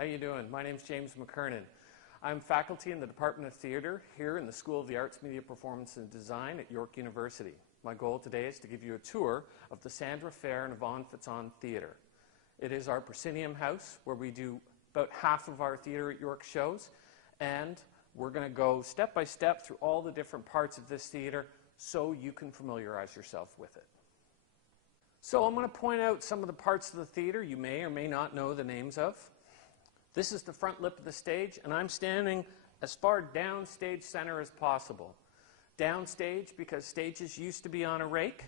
How you doing? My name's James McKernan. I'm faculty in the Department of Theatre here in the School of the Arts, Media, Performance and Design at York University. My goal today is to give you a tour of the Sandra, Faire and Yvonne Fecan Theatre. It is our proscenium house where we do about half of our theatre at York shows, and we're going to go step by step through all the different parts of this theatre so you can familiarize yourself with it. So I'm going to point out some of the parts of the theatre you may or may not know the names of. This is the front lip of the stage, and I'm standing as far down stage center as possible. Downstage because stages used to be on a rake,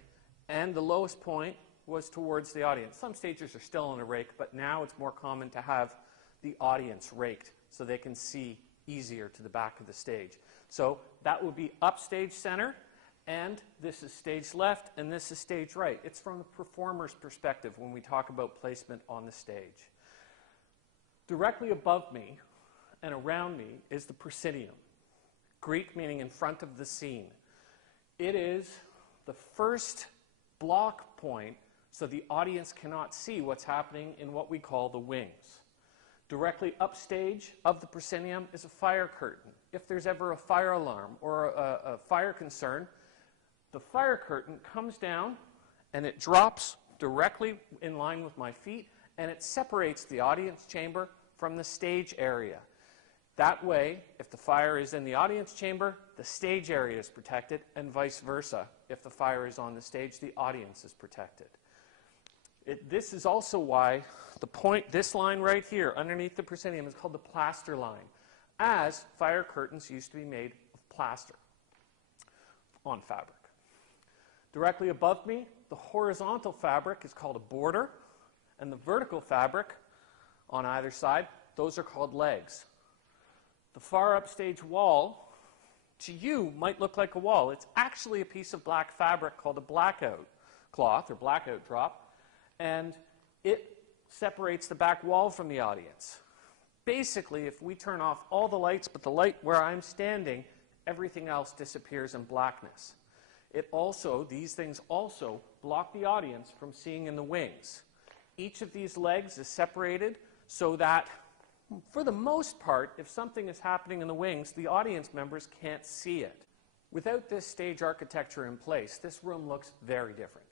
and the lowest point was towards the audience. Some stages are still on a rake, but now it's more common to have the audience raked so they can see easier to the back of the stage. So that would be upstage center, and this is stage left, and this is stage right. It's from the performer's perspective when we talk about placement on the stage. Directly above me and around me is the proscenium, Greek meaning in front of the scene. It is the first block point so the audience cannot see what's happening in what we call the wings. Directly upstage of the proscenium is a fire curtain. If there's ever a fire alarm or a fire concern, the fire curtain comes down and it drops directly in line with my feet, and it separates the audience chamber from the stage area. That way, if the fire is in the audience chamber, the stage area is protected, and vice versa. If the fire is on the stage, the audience is protected. This is also why the point, this line right here underneath the proscenium, is called the plaster line, as fire curtains used to be made of plaster on fabric. Directly above me, the horizontal fabric is called a border, and the vertical fabric on either side, those are called legs. The far upstage wall, to you, might look like a wall. It's actually a piece of black fabric called a blackout cloth or blackout drop, and it separates the back wall from the audience. Basically, if we turn off all the lights but the light where I'm standing, everything else disappears in blackness. These things also block the audience from seeing in the wings. Each of these legs is separated so that, for the most part, if something is happening in the wings, the audience members can't see it. Without this stage architecture in place, this room looks very different.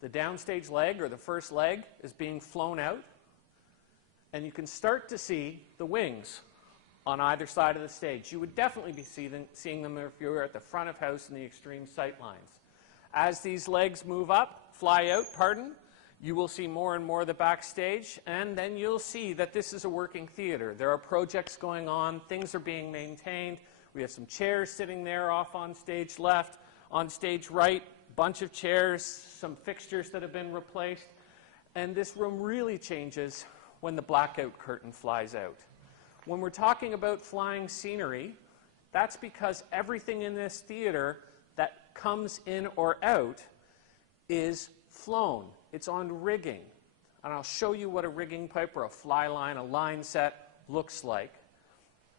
The downstage leg, or the first leg, is being flown out, and you can start to see the wings on either side of the stage. You would definitely be seeing them if you were at the front of house in the extreme sight lines. As these legs move up, fly out, you will see more and more of the backstage, and then you'll see that this is a working theater. There are projects going on, things are being maintained. We have some chairs sitting there off on stage left. On stage right, bunch of chairs, some fixtures that have been replaced, and this room really changes when the blackout curtain flies out. When we're talking about flying scenery, that's because everything in this theater that comes in or out is flown. It's on rigging. And I'll show you what a rigging pipe or a fly line, a line set, looks like.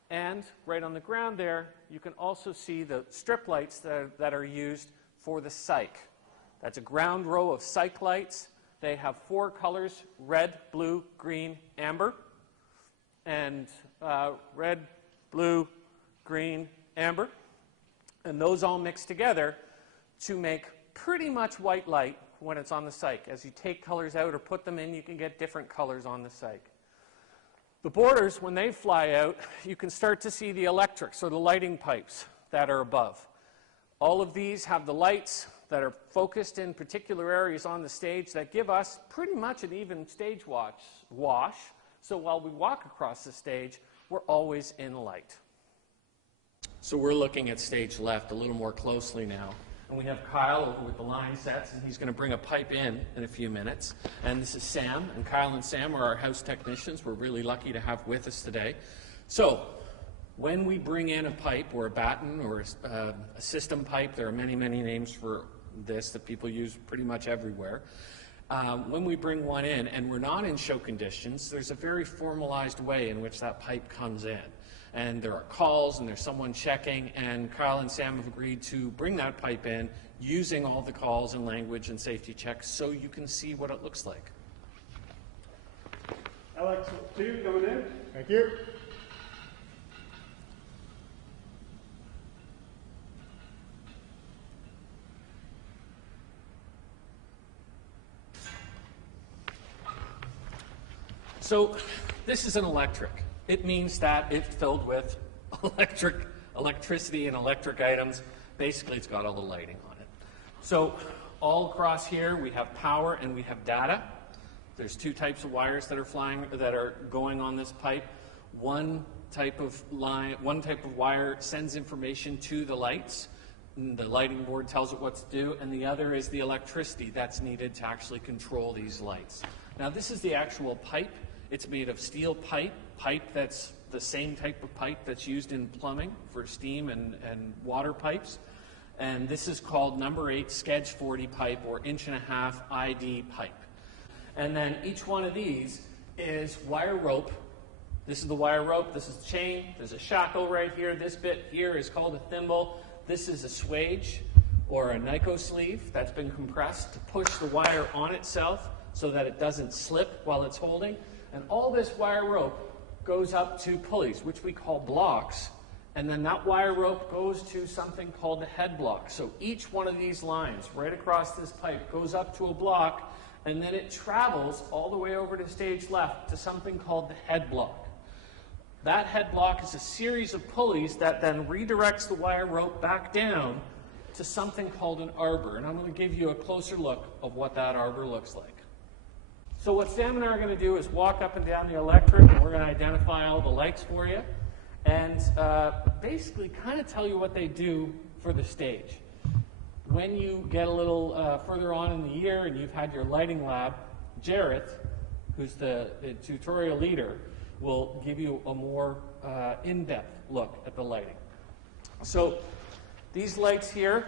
And right on the ground there, you can also see the strip lights that are used for the cyc. That's a ground row of cyc lights. They have 4 colors: red, blue, green, amber. And red, blue, green, amber. And those all mix together to make pretty much white light when it's on the cyc. As you take colors out or put them in, you can get different colors on the cyc. The borders, when they fly out, you can start to see the electrics or the lighting pipes that are above. All of these have the lights that are focused in particular areas on the stage that give us pretty much an even stage wash. So while we walk across the stage, we're always in light. So we're looking at stage left a little more closely now. And we have Kyle over with the line sets, and he's going to bring a pipe in a few minutes. And this is Sam, and Kyle and Sam are our house technicians. We're really lucky to have with us today. So when we bring in a pipe or a batten or a system pipe, there are many, many names for this that people use pretty much everywhere. When we bring one in and we're not in show conditions, there's a very formalized way in which that pipe comes in. And there are calls and there's someone checking, and Kyle and Sam have agreed to bring that pipe in using all the calls and language and safety checks so you can see what it looks like. right, so 2 coming in. Thank you. So this is an electric. It means that it's filled with electricity and electric items. Basically, it's got all the lighting on it. So all across here, we have power and we have data. There's 2 types of wires that are going on this pipe. One type of wire sends information to the lights. And the lighting board tells it what to do, and the other is the electricity that's needed to actually control these lights. Now, this is the actual pipe. It's made of steel pipe that's the same type of pipe that's used in plumbing for steam and water pipes. And this is called number 8 Sketch 40 pipe, or 1.5" ID pipe. And then each one of these is wire rope. This is the wire rope, this is the chain, there's a shackle right here. This bit here is called a thimble. This is a swage or a Nico sleeve that's been compressed to push the wire on itself so that it doesn't slip while it's holding. And all this wire rope goes up to pulleys, which we call blocks. And then that wire rope goes to something called a head block. So each one of these lines right across this pipe goes up to a block, and then it travels all the way over to stage left to something called the head block. That head block is a series of pulleys that then redirects the wire rope back down to something called an arbor. And I'm going to give you a closer look of what that arbor looks like. So what Sam and I are going to do is walk up and down the electric, and we're going to identify all the lights for you, and basically kind of tell you what they do for the stage. When you get a little further on in the year and you've had your lighting lab, Jarrett, who's the tutorial leader, will give you a more in-depth look at the lighting. So these lights here,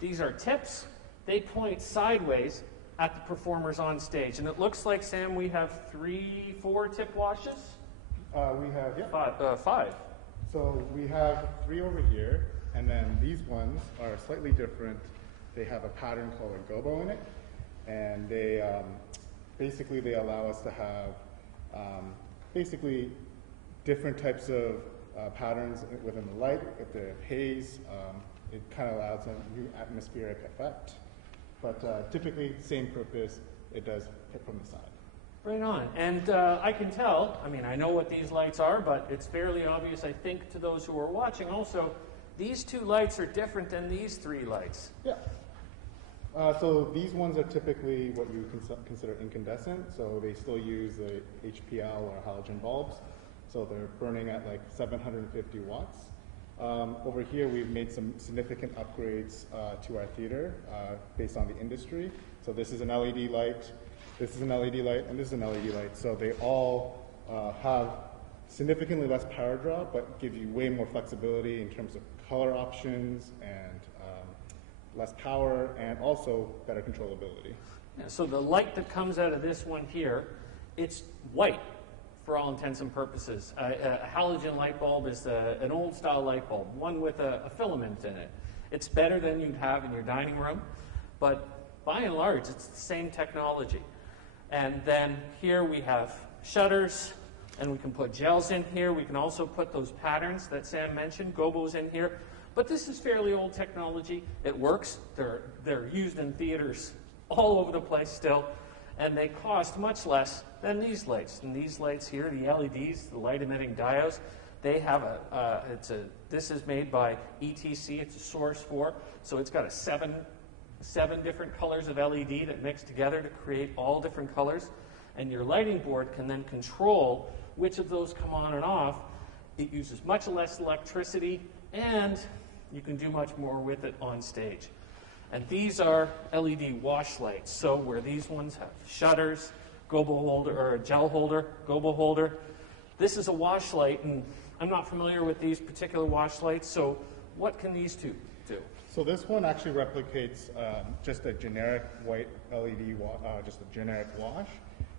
these are tips. They point sideways at the performers on stage. And it looks like, Sam, we have 3, 4 tip washes? We have, yeah. 5. So we have 3 over here, and then these ones are slightly different. They have a pattern called a gobo in it, and they basically they allow us to have basically different types of patterns within the light. If they're haze, it kind of allows a new atmospheric effect. But typically, same purpose, it does hit from the side. Right on. And I can tell, I mean, I know what these lights are, but it's fairly obvious, I think, to those who are watching also, these 2 lights are different than these 3 lights. Yeah. So these ones are typically what you consider incandescent, so they still use the HPL or halogen bulbs. So they're burning at like 750 watts. Over here, we've made some significant upgrades to our theater based on the industry. So this is an LED light, this is an LED light, and this is an LED light. So they all have significantly less power draw, but give you way more flexibility in terms of color options and less power, and also better controllability. Yeah, so the light that comes out of this one here, it's white for all intents and purposes. A halogen light bulb is an old style light bulb, one with a filament in it. It's better than you'd have in your dining room, but by and large, it's the same technology. And then here we have shutters, and we can put gels in here. We can also put those patterns that Sam mentioned, gobos in here. But this is fairly old technology. It works. They're used in theaters all over the place still, and they cost much less than these lights. And these lights here, the LEDs, the light-emitting diodes, they have this is made by ETC. It's a Source 4, so it's got seven different colors of LED that mix together to create all different colors. And your lighting board can then control which of those come on and off. It uses much less electricity, and you can do much more with it on stage. And these are LED wash lights. So where these ones have shutters, gobo holder, or a gel holder, gobo holder, this is a wash light, and I'm not familiar with these particular wash lights, so what can these 2 do? So this one actually replicates just a generic white LED, just a generic wash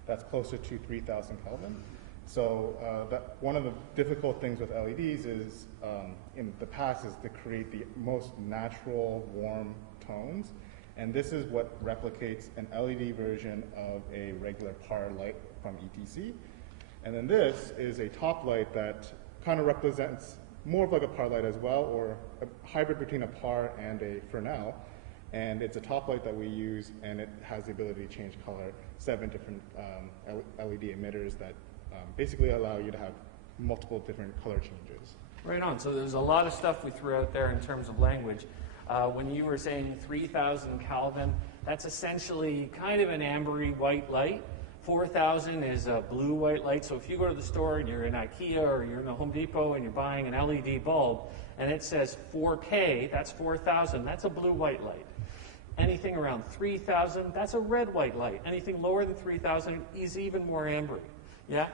that's closer to 3,000 Kelvin. So one of the difficult things with LEDs is, in the past, is to create the most natural, warm tones. And this is what replicates an LED version of a regular par light from ETC. And then this is a top light that kind of represents more of like a par light as well, or a hybrid between a par and a Fresnel. And it's a top light that we use, and it has the ability to change color, 7 different LED emitters that basically allow you to have multiple different color changes. Right on. So there's a lot of stuff we threw out there in terms of language. When you were saying 3,000 Kelvin, that's essentially kind of an ambery white light. 4,000 is a blue white light. So if you go to the store and you're in IKEA or you're in the Home Depot and you're buying an LED bulb and it says 4K, that's 4,000, that's a blue white light. Anything around 3,000, that's a red white light. Anything lower than 3,000 is even more ambery. Yeah?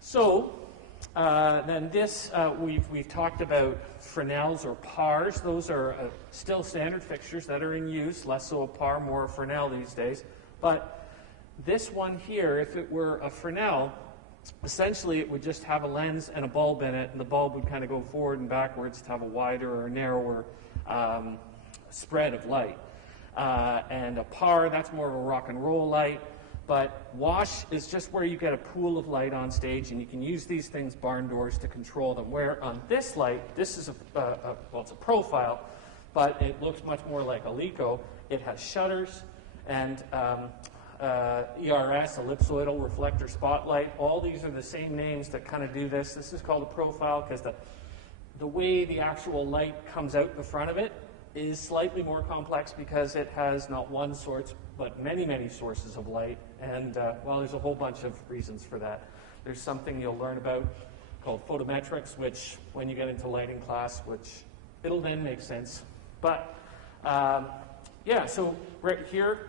So then this, we've talked about Fresnels or pars. Those are still standard fixtures that are in use, less so a par, more a Fresnel these days. But this one here, if it were a Fresnel, essentially it would just have a lens and a bulb in it, and the bulb would kind of go forward and backwards to have a wider or narrower spread of light. And a par, that's more of a rock and roll light. But wash is just where you get a pool of light on stage, and you can use these things, barn doors, to control them. Where on this light, this is well, it's a profile, but it looks much more like a Lico. It has shutters and ERS, ellipsoidal reflector spotlight. All these are the same names that kind of do this. This is called a profile because the way the actual light comes out the front of it is slightly more complex because it has not one source, but many, many sources of light. And, well, there's a whole bunch of reasons for that. There's something you'll learn about called photometrics, which when you get into lighting class, which it'll then make sense. But, yeah, so right here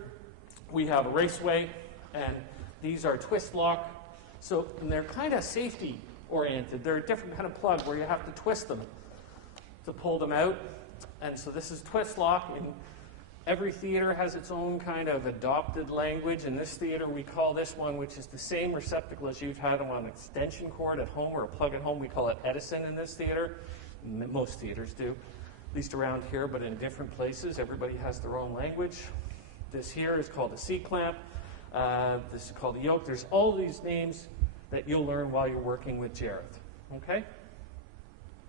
we have a raceway, and these are twist lock. So and they're kind of safety oriented. They're a different kind of plug where you have to twist them to pull them out. And so this is twist lock, and every theater has its own kind of adopted language. In this theater, we call this one, which is the same receptacle as you've had on an extension cord at home or a plug at home. We call it Edison in this theater. Most theaters do, at least around here, but in different places. Everybody has their own language. This here is called a C-clamp. This is called a yoke. There's all these names that you'll learn while you're working with Jareth. Okay?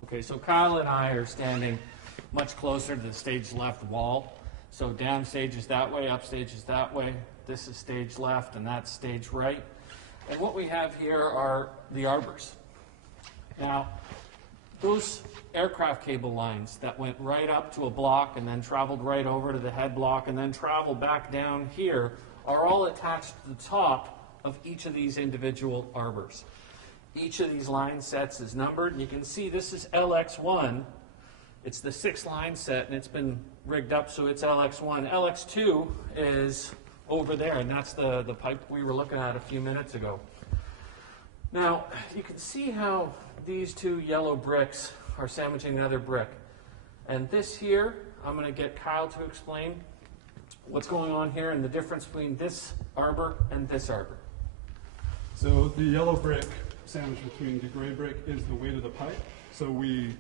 Okay, so Kyle and I are standing much closer to the stage left wall. So downstage is that way, upstage is that way. This is stage left, and that's stage right. And what we have here are the arbors. Now, those aircraft cable lines that went right up to a block and then traveled right over to the head block and then traveled back down here are all attached to the top of each of these individual arbors. Each of these line sets is numbered, and you can see this is LX1. It's the 6 line set, and it's been rigged up so it's LX1. LX2 is over there, and that's the pipe we were looking at a few minutes ago. Now, you can see how these 2 yellow bricks are sandwiching another brick. And this here, I'm going to get Kyle to explain what's going on here and the difference between this arbor and this arbor. So the yellow brick sandwiched between the gray brick is the weight of the pipe. So we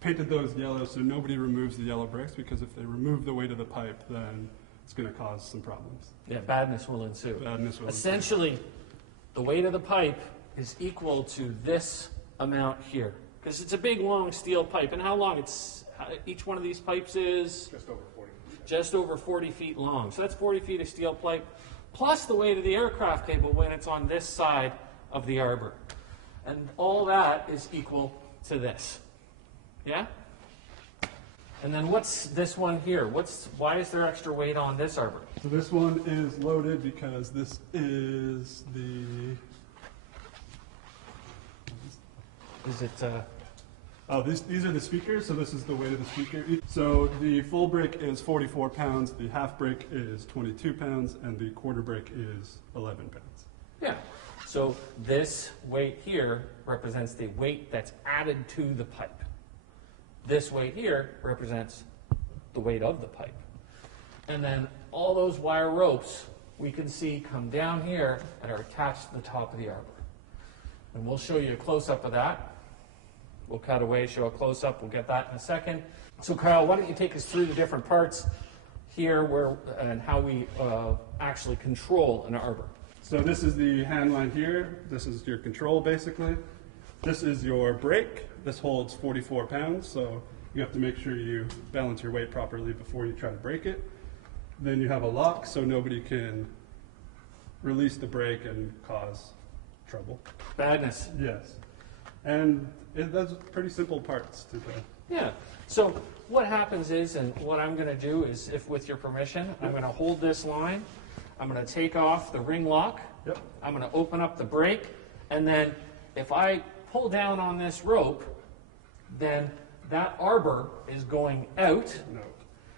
painted those yellow so nobody removes the yellow bricks, because if they remove the weight of the pipe, then it's going to cause some problems. Yeah, badness will ensue. Badness will Essentially, the weight of the pipe is equal to this amount here, because it's a big, long steel pipe. And how long? Each one of these pipes is? Just over 40 feet. Just over 40 feet long. So that's 40 feet of steel pipe, plus the weight of the aircraft cable when it's on this side of the arbor. And all that is equal to this. Yeah? And then what's this one here? Why is there extra weight on this arbor? So this one is loaded because this is the... Is it... Oh, these are the speakers, so this is the weight of the speaker. So the full brick is 44 pounds, the half brick is 22 pounds, and the quarter brick is 11 pounds. Yeah. So this weight here represents the weight that's added to the pipe. This weight here represents the weight of the pipe. And then all those wire ropes we can see come down here and are attached to the top of the arbor. And we'll show you a close-up of that. We'll cut away, show a close-up. We'll get that in a second. So Kyle, why don't you take us through the different parts here and how we actually control an arbor. So this is the hand line here. This is your control, basically. This is your brake. This holds 44 pounds, so you have to make sure you balance your weight properly before you try to brake it. Then you have a lock, so nobody can release the brake and cause trouble. Badness. Yes. And that's pretty simple parts to the... Yeah. So what happens is, and what I'm going to do is, if with your permission, I'm going to hold this line. I'm going to take off the ring lock. Yep. I'm going to open up the brake. And then if I pull down on this rope, then that arbor is going out,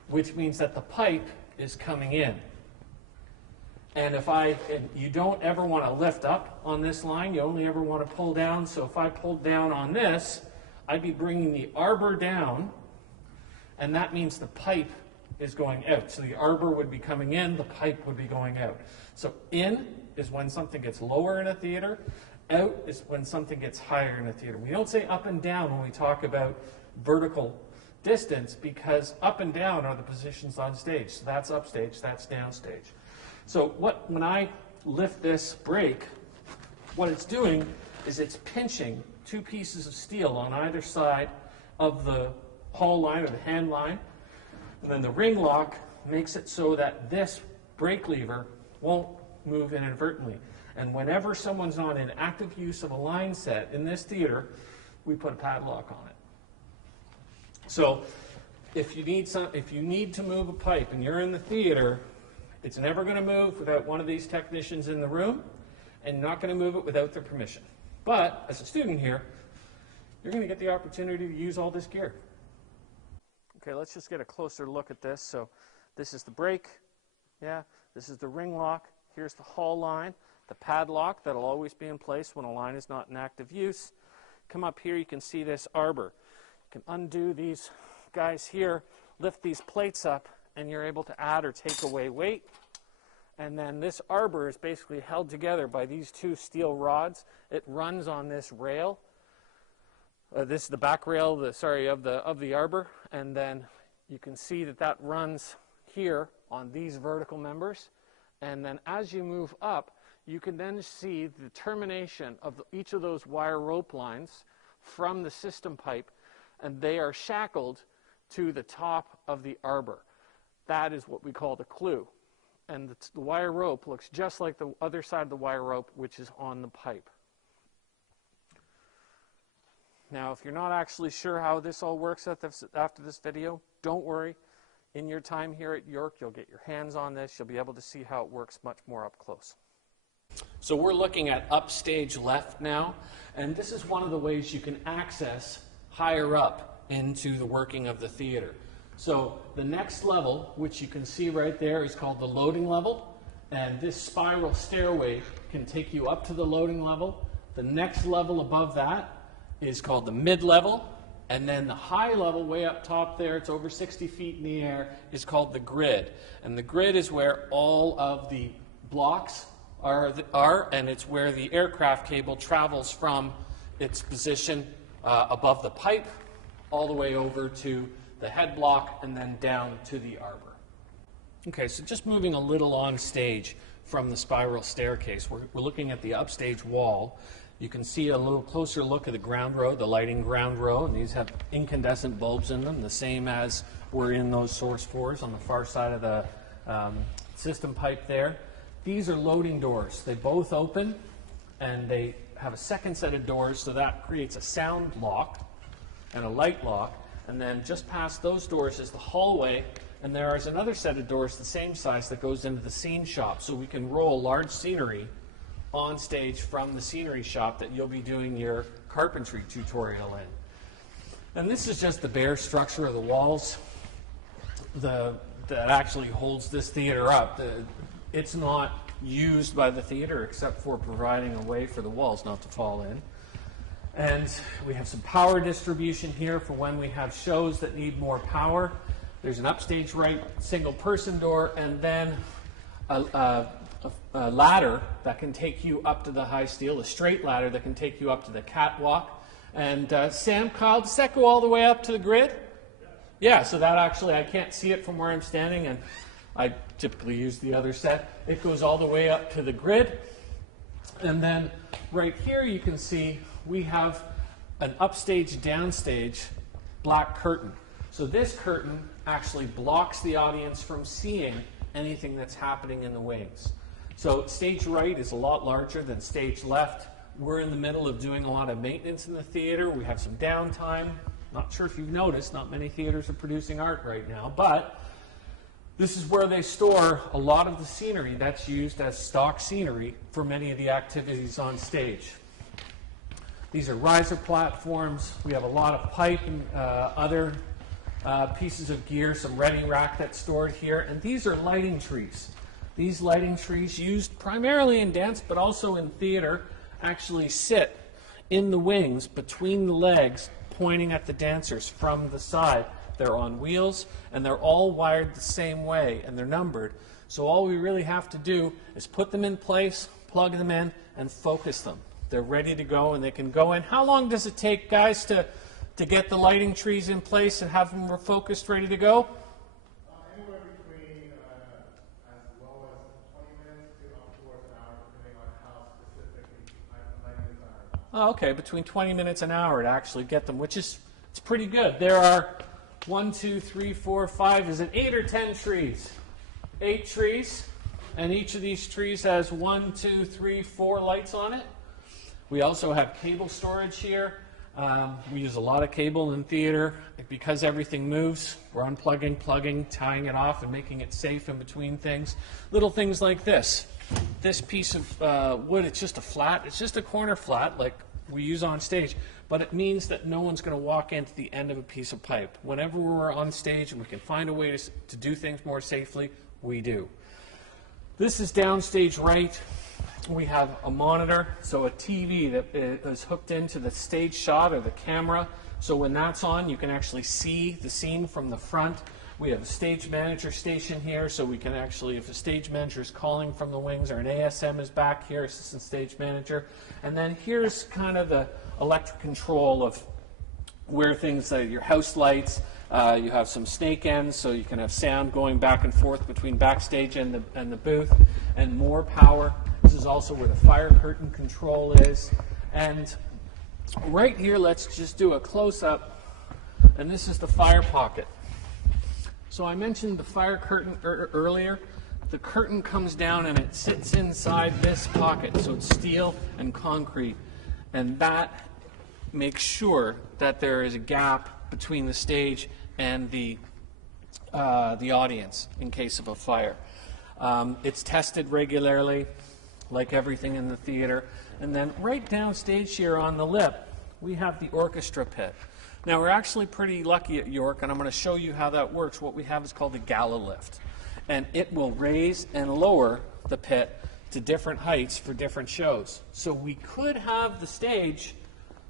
which means that the pipe is coming in. And you don't ever want to lift up on this line, you only ever want to pull down. So if I pulled down on this, I'd be bringing the arbor down, and that means the pipe is going out. So the arbor would be coming in, the pipe would be going out. So in is when something gets lower in a theater, out is when something gets higher in a theater. We don't say up and down when we talk about vertical distance, because up and down are the positions on stage. So that's upstage, that's downstage. So when I lift this brake, what it's doing is it's pinching two pieces of steel on either side of the haul line or the hand line, and then the ring lock makes it so that this brake lever won't move inadvertently. And whenever someone's not in active use of a line set in this theater, we put a padlock on it. So if you need to move a pipe and you're in the theater, it's never going to move without one of these technicians in the room, and not going to move it without their permission. But as a student here, you're going to get the opportunity to use all this gear. Okay, let's just get a closer look at this. So this is the brake. Yeah, this is the ring lock. Here's the haul line, the padlock that'll always be in place when a line is not in active use. Come up here, you can see this arbor. You can undo these guys here, lift these plates up, and you're able to add or take away weight. And then this arbor is basically held together by these two steel rods. It runs on this rail. This is the back rail, of the arbor, and then you can see that runs here on these vertical members. And then as you move up, you can then see the termination of each of those wire rope lines from the system pipe, and they are shackled to the top of the arbor. That is what we call the clew. And the wire rope looks just like the other side of the wire rope, which is on the pipe. Now, if you're not actually sure how this all works after this video, don't worry. In your time here at York, you'll get your hands on this. You'll be able to see how it works much more up close. So we're looking at upstage left now, and this is one of the ways you can access higher up into the working of the theater. So the next level, which you can see right there, is called the loading level, and this spiral stairway can take you up to the loading level. The next level above that is called the mid-level, and then the high level way up top there, it's over 60 feet in the air, is called the grid. And the grid is where all of the blocks are, and it's where the aircraft cable travels from its position above the pipe all the way over to the head block and then down to the arbor. Okay, so just moving a little on stage from the spiral staircase, we're looking at the upstage wall. You can see a little closer look at the ground row, the lighting ground row, and these have incandescent bulbs in them, the same as were in those source 4s on the far side of the system pipe there. These are loading doors. They both open, and they have a second set of doors, so that creates a sound lock and a light lock. And then just past those doors is the hallway, and there is another set of doors the same size that goes into the scene shop, so we can roll large scenery on stage from the scenery shop that you'll be doing your carpentry tutorial in. And this is just the bare structure of the walls that actually holds this theater up. It's not used by the theater except for providing a way for the walls not to fall in. And we have some power distribution here for when we have shows that need more power. There's an upstage right single person door, and then a ladder that can take you up to the high steel, a straight ladder that can take you up to the catwalk. And Sam, Kyle, does that go all the way up to the grid? Yeah, so that actually, I can't see it from where I'm standing, and I typically use the other set. It goes all the way up to the grid, And then right here you can see we have an upstage, downstage black curtain. So this curtain actually blocks the audience from seeing anything that's happening in the wings. So stage right is a lot larger than stage left. We're in the middle of doing a lot of maintenance in the theater. We have some downtime. Not sure if you've noticed, not many theaters are producing art right now, but this is where they store a lot of the scenery that's used as stock scenery for many of the activities on stage. These are riser platforms. We have a lot of pipe and other pieces of gear, some ready rack that's stored here, and these are lighting trees. These lighting trees, used primarily in dance but also in theater, actually sit in the wings between the legs, pointing at the dancers from the side. They're on wheels, and they're all wired the same way, and they're numbered. So all we really have to do is put them in place, plug them in, and focus them. They're ready to go, and they can go in. How long does it take, guys, to get the lighting trees in place and have them focused, ready to go? Anywhere between as low as 20 minutes to up towards an hour, depending on how specific the lighting designer wants. Oh, okay, between 20 minutes and an hour to actually get them, which is it's pretty good. There are 1, 2, 3, 4, 5, is it 8 or 10 trees? 8 trees, and each of these trees has 1, 2, 3, 4 lights on it. We also have cable storage here. We use a lot of cable in theater. Because everything moves, we're unplugging, plugging, tying it off, and making it safe in between things. Little things like this. This piece of wood, it's just a flat, it's just a corner flat like we use on stage, but it means that no one's going to walk into the end of a piece of pipe. Whenever we're on stage and we can find a way to do things more safely, we do. This is downstage right. We have a monitor, so a TV that is hooked into the stage shot or the camera. So when that's on, you can actually see the scene from the front. We have a stage manager station here, so we can actually, if a stage manager is calling from the wings or an ASM is back here, assistant stage manager. And then here's kind of the electric control of where things like your house lights, you have some snake ends, so you can have sound going back and forth between backstage and the booth, and more power. This is also where the fire curtain control is. And right here, let's just do a close-up, and this is the fire pocket. So I mentioned the fire curtain earlier. The curtain comes down and it sits inside this pocket, so it's steel and concrete, and that makes sure that there is a gap between the stage and the audience in case of a fire. It's tested regularly, like everything in the theater. And then right downstage here on the lip, we have the orchestra pit. Now we're actually pretty lucky at York, and I'm going to show you how that works. What we have is called the Gala Lift, and it will raise and lower the pit to different heights for different shows. So we could have the stage,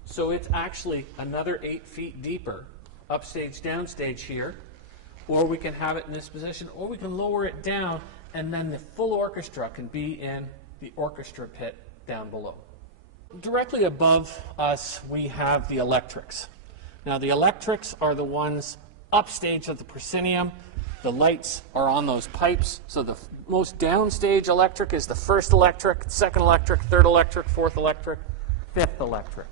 so it's actually another 8 feet deeper, upstage, downstage here, or we can have it in this position, or we can lower it down, and then the full orchestra can be in the orchestra pit down below. Directly above us, we have the electrics. Now, the electrics are the ones upstage of the proscenium. The lights are on those pipes. So the most downstage electric is the first electric, second electric, third electric, fourth electric, fifth electric.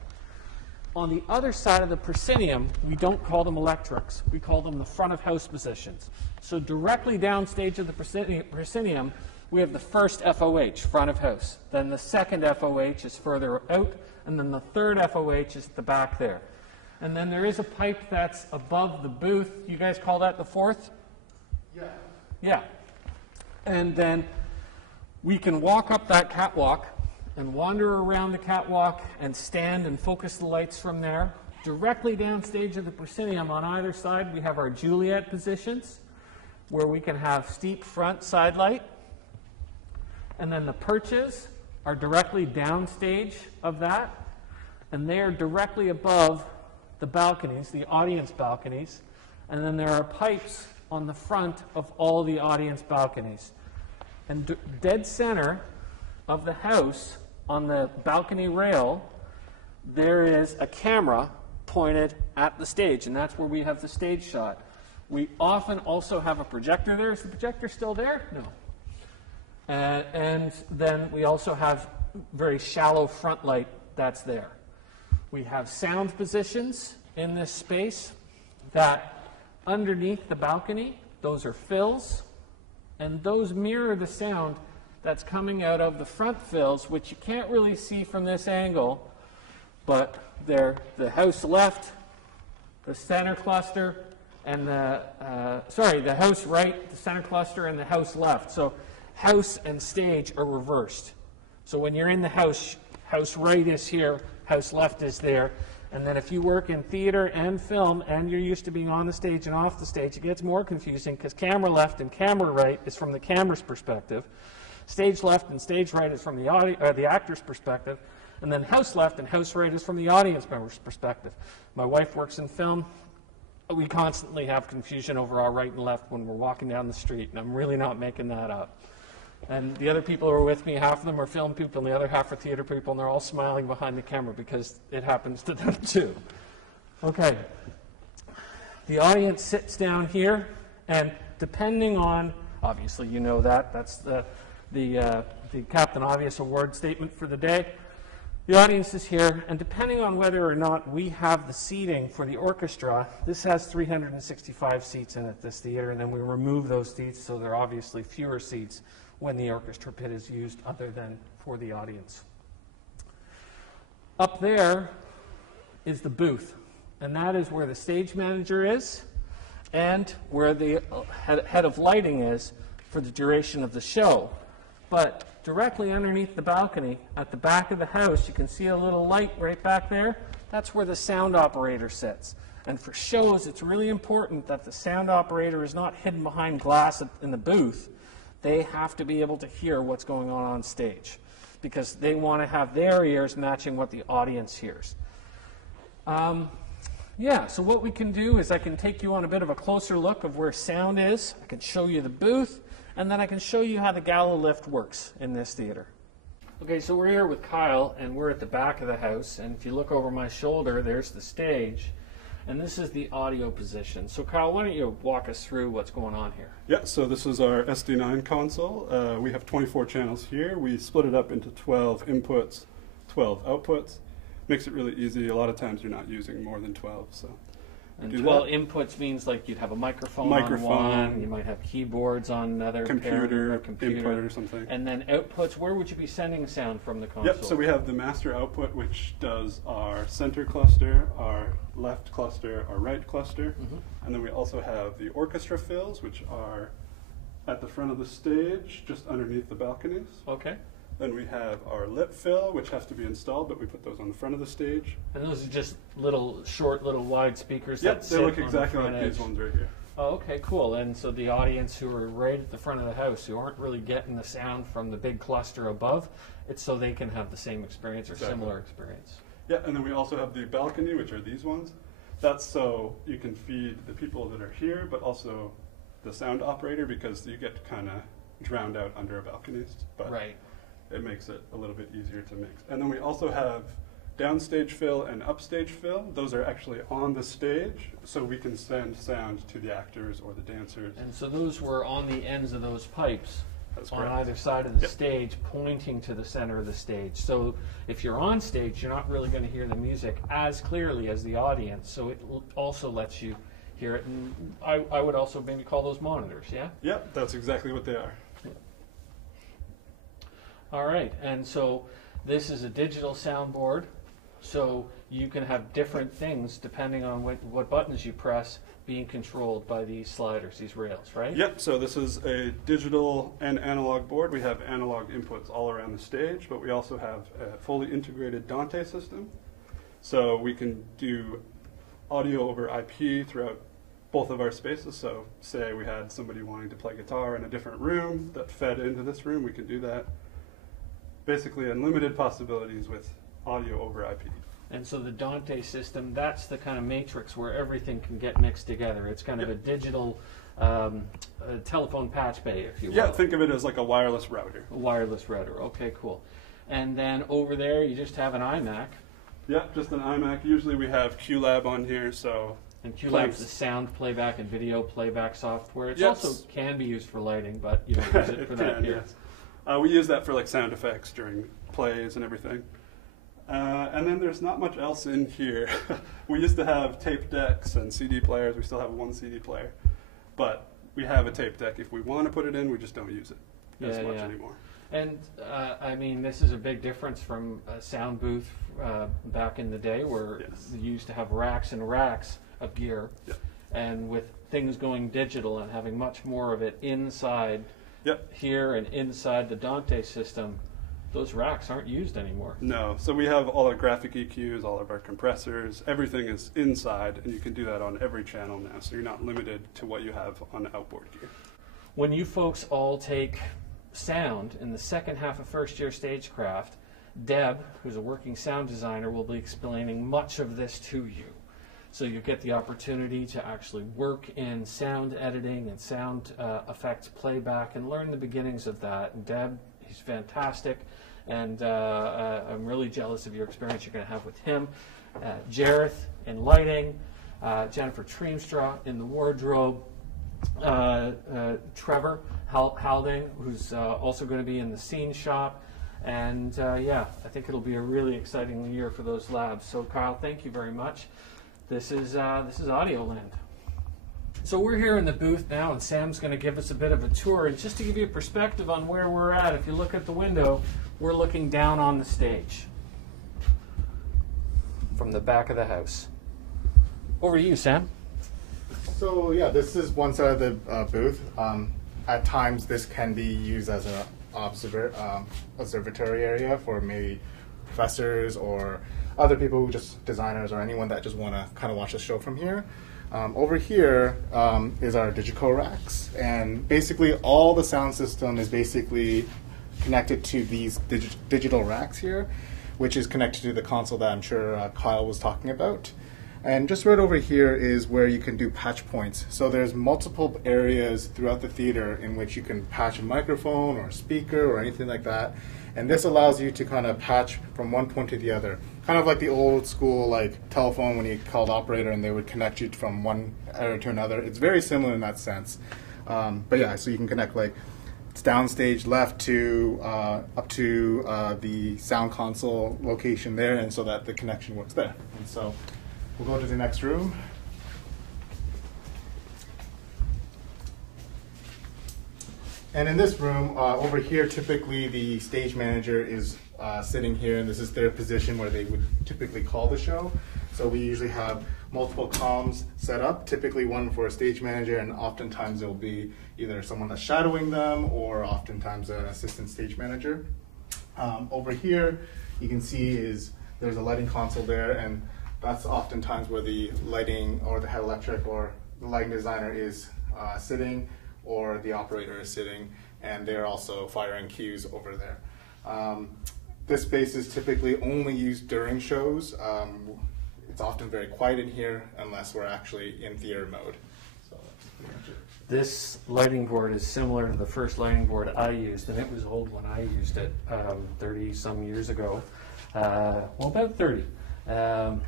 On the other side of the proscenium, we don't call them electrics. We call them the front of house positions. So directly downstage of the proscenium, we have the first FOH, front of house. Then the second FOH is further out, and then the third FOH is at the back there. And then there is a pipe that's above the booth. You guys call that the fourth? Yeah. Yeah. And then we can walk up that catwalk and wander around the catwalk and stand and focus the lights from there. Directly downstage of the proscenium on either side, we have our Juliet positions, where we can have steep front side light. And then the perches are directly downstage of that, and they are directly above the balconies, the audience balconies, and then there are pipes on the front of all the audience balconies. And dead center of the house, on the balcony rail, there is a camera pointed at the stage, and that's where we have the stage shot. We often also have a projector there. Is the projector still there? No. And then we also have very shallow front light that's there. We have sound positions in this space that underneath the balcony, those are fills, and those mirror the sound that's coming out of the front fills, which you can't really see from this angle, but they're the house left, the center cluster, and the house right, the center cluster, and the house left. So house and stage are reversed. So when you're in the house, house right is here, house left is there. And then if you work in theater and film and you're used to being on the stage and off the stage, it gets more confusing because camera left and camera right is from the camera's perspective. Stage left and stage right is from the actor's perspective. And then house left and house right is from the audience member's perspective. My wife works in film. We constantly have confusion over our right and left when we're walking down the street, and I'm really not making that up. And the other people who are with me, half of them are film people and the other half are theater people, and they're all smiling behind the camera because it happens to them too. Okay. The audience sits down here, and depending on, obviously you know that's the Captain Obvious Award statement for the day. The audience is here, and depending on whether or not we have the seating for the orchestra, this has 365 seats in it, this theater, and then we remove those seats, so there are obviously fewer seats when the orchestra pit is used other than for the audience. Up there is the booth, and that is where the stage manager is and where the head of lighting is for the duration of the show. But directly underneath the balcony, at the back of the house, you can see a little light right back there. That's where the sound operator sits. And for shows, it's really important that the sound operator is not hidden behind glass in the booth. They have to be able to hear what's going on stage because they want to have their ears matching what the audience hears. So what we can do is I can take you on a bit of a closer look of where sound is. I can show you the booth. And then I can show you how the Gala Lift works in this theater. Okay, so we're here with Kyle, and we're at the back of the house. And if you look over my shoulder, there's the stage. And this is the audio position. So Kyle, why don't you walk us through what's going on here? Yeah, so this is our SD9 console. We have 24 channels here. We split it up into 12 inputs, 12 outputs. Makes it really easy. A lot of times you're not using more than 12. And 12 inputs means like you'd have a microphone on one, you might have keyboards on another, computer input or something. And then outputs, where would you be sending sound from the console? Yep, so we have the master output, which does our center cluster, our left cluster, our right cluster. And then we also have the orchestra fills, which are at the front of the stage, just underneath the balconies. Okay. Then we have our lip fill, which has to be installed, but we put those on the front of the stage. And those are just short, wide speakers that sit they look on exactly the front like edge. these ones right here. Oh, okay, cool. And so the audience who are right at the front of the house, who aren't really getting the sound from the big cluster above, it's so they can have the same experience or similar experience. Yeah, and then we also have the balcony, which are these ones. That's so you can feed the people that are here, but also the sound operator, because you get kind of drowned out under a balcony. But right. It makes it a little bit easier to mix. And then we also have downstage fill and upstage fill. Those are actually on the stage, so we can send sound to the actors or the dancers. And so those were on the ends of those pipes. That's on correct. either side of the stage, pointing to the center of the stage. So if you're on stage, you're not really going to hear the music as clearly as the audience. So it also lets you hear it. And I would also maybe call those monitors, yeah? Yeah, that's exactly what they are. All right, and so this is a digital soundboard, so you can have different things depending on what buttons you press being controlled by these sliders, these rails, right? Yep, so this is a digital and analog board. We have analog inputs all around the stage, but we also have a fully integrated Dante system. So we can do audio over IP throughout both of our spaces. So say we had somebody wanting to play guitar in a different room that fed into this room, we can do that. Basically unlimited possibilities with audio over IP. And so the Dante system, that's the kind of matrix where everything can get mixed together. It's kind of a digital telephone patch bay, if you will. Yeah, think of it as like a wireless router. A wireless router, okay, cool. And then over there, you just have an iMac. Yeah, just an iMac. Usually we have QLab on here, so... And QLab's the sound playback and video playback software. It also can be used for lighting, but you don't use it for that here. Yes. We use that for like sound effects during plays and everything. And then there's not much else in here. We used to have tape decks and CD players. We still have one CD player. But we have a tape deck. If we want to put it in, we just don't use it as much anymore. And I mean, this is a big difference from a sound booth back in the day where you used to have racks and racks of gear. Yep. And with things going digital and having much more of it inside here and inside the Dante system, those racks aren't used anymore. No, so we have all our graphic EQs, all of our compressors, everything is inside, and you can do that on every channel now, so you're not limited to what you have on outboard gear. When you folks all take sound in the second half of first year stagecraft, Deb, who's a working sound designer, will be explaining much of this to you. So you get the opportunity to actually work in sound editing and sound effects playback and learn the beginnings of that. And Deb, he's fantastic, and I'm really jealous of your experience you're going to have with him. Jareth in lighting, Jennifer Treemstra in the wardrobe, Trevor Halding, who's also going to be in the scene shop, and I think it'll be a really exciting year for those labs. So Kyle, thank you very much. This is Audio Land. So we're here in the booth now, and Sam's going to give us a bit of a tour. And just to give you a perspective on where we're at, if you look at the window, we're looking down on the stage from the back of the house. Over to you, Sam. So yeah, this is one side of the booth. At times, this can be used as an observatory area for maybe professors or other people who just designers or anyone that just want to kind of watch the show from here. Over here is our digital racks, and basically all the sound system is basically connected to these digital racks here, which is connected to the console that I'm sure Kyle was talking about. And just right over here is where you can do patch points. So there's multiple areas throughout the theater in which you can patch a microphone or a speaker or anything like that. And this allows you to kind of patch from one point to the other. Kind of like the old school like telephone when you called operator and they would connect you from one area to another. It's very similar in that sense. But yeah, so you can connect like it's downstage left to up to the sound console location there, and so that the connection works there. And so we'll go to the next room. And in this room, over here, typically the stage manager is sitting here, and this is their position where they would typically call the show. So we usually have multiple comms set up, typically one for a stage manager, and oftentimes there'll be either someone that's shadowing them or oftentimes an assistant stage manager. Over here, you can see there's a lighting console there, and that's oftentimes where the lighting or the head electric or the lighting designer is sitting, or the operator is sitting, and they're also firing cues over there. This space is typically only used during shows. It's often very quiet in here unless we're actually in theater mode. So that's pretty much it. This lighting board is similar to the first lighting board I used, and it was old when I used it 30 some years ago. Well, about 30. And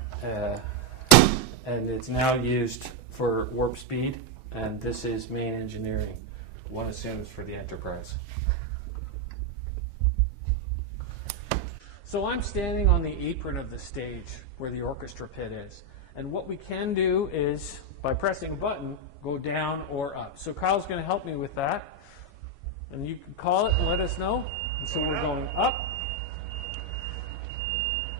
it's now used for warp speed, and this is main engineering. One assumes for the Enterprise. So I'm standing on the apron of the stage where the orchestra pit is. And what we can do is, by pressing a button, go down or up. So Kyle's going to help me with that. And you can call it and let us know. And so we're going up.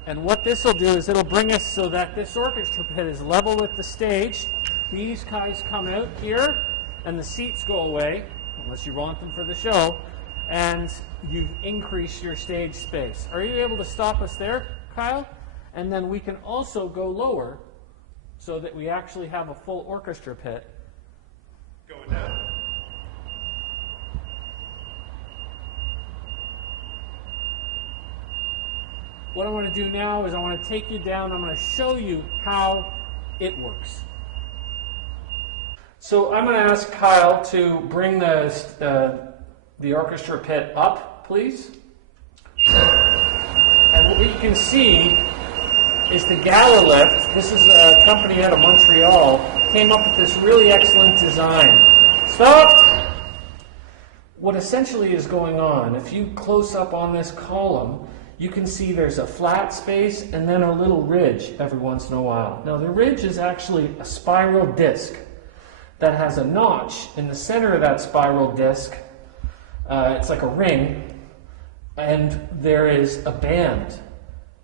And what this will do is it'll bring us so that this orchestra pit is level with the stage. These guys come out here, and the seats go away, unless you want them for the show, and you increase your stage space. Are you able to stop us there, Kyle? And then we can also go lower so that we actually have a full orchestra pit. Going down. What I want to do now is I want to take you down. I'm going to show you how it works. So I'm going to ask Kyle to bring the orchestra pit up, please. And what we can see is the Gala Lift. This is a company out of Montreal. Came up with this really excellent design. Stop! What essentially is going on, if you close up on this column, you can see there's a flat space and then a little ridge every once in a while. Now the ridge is actually a spiral disc that has a notch in the center of that spiral disc. It's like a ring, and there is a band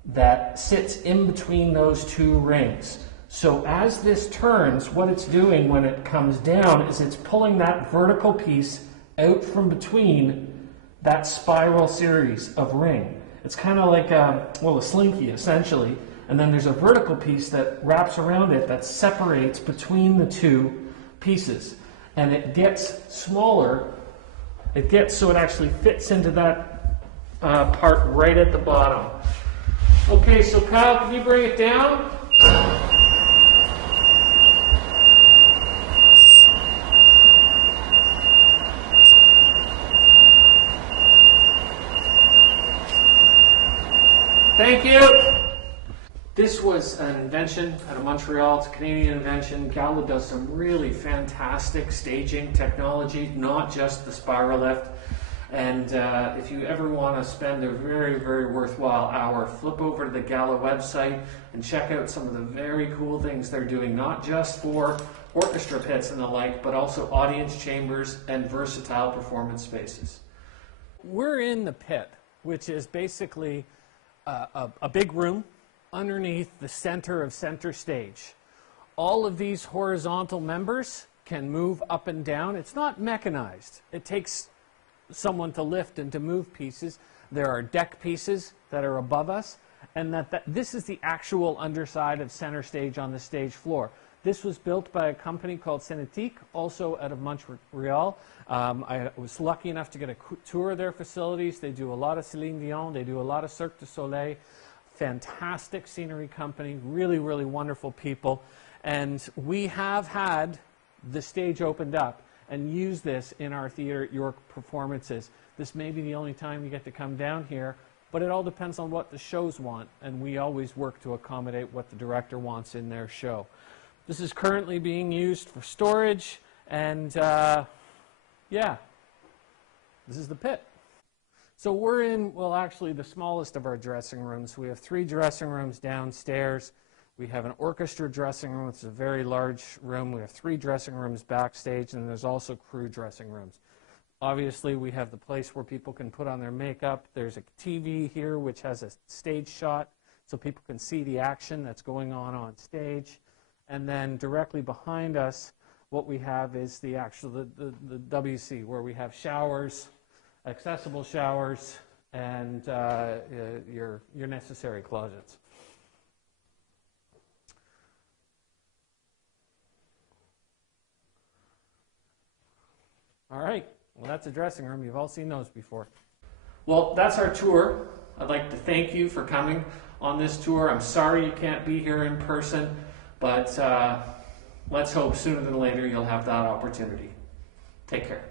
that sits in between those two rings. So as this turns, what it's doing when it comes down is it's pulling that vertical piece out from between that spiral series of ring. It's kind of like a slinky essentially, and then there's a vertical piece that wraps around it that separates between the two pieces, and it gets smaller. It gets so it actually fits into that part right at the bottom. Okay, so Kyle, can you bring it down? Thank you. This was an invention out of Montreal. It's a Canadian invention. Gala does some really fantastic staging technology, not just the spiral lift. And if you ever want to spend a very, very worthwhile hour, flip over to the Gala website and check out some of the very cool things they're doing, not just for orchestra pits and the like, but also audience chambers and versatile performance spaces. We're in the pit, which is basically a big room underneath the center of center stage. All of these horizontal members can move up and down. It's not mechanized. It takes someone to lift and to move pieces. There are deck pieces that are above us, and this is the actual underside of center stage on the stage floor. This was built by a company called Cinétique, also out of Montreal. I was lucky enough to get a tour of their facilities. They do a lot of Céline Dion. They do a lot of Cirque du Soleil. Fantastic scenery company, really, really wonderful people. And we have had the stage opened up and use this in our Theatre at York performances. This may be the only time you get to come down here, but it all depends on what the shows want, and we always work to accommodate what the director wants in their show. This is currently being used for storage, and yeah, this is the pit. So we're in, well, actually the smallest of our dressing rooms. We have 3 dressing rooms downstairs. We have an orchestra dressing room, which is a very large room. We have 3 dressing rooms backstage, and there's also crew dressing rooms. Obviously, we have the place where people can put on their makeup. There's a TV here, which has a stage shot, so people can see the action that's going on stage. And then directly behind us, what we have is the WC, where we have showers, accessible showers, and your necessary closets. All right, well, that's a dressing room. You've all seen those before. Well, that's our tour. I'd like to thank you for coming on this tour. I'm sorry you can't be here in person, but let's hope sooner than later you'll have that opportunity. Take care.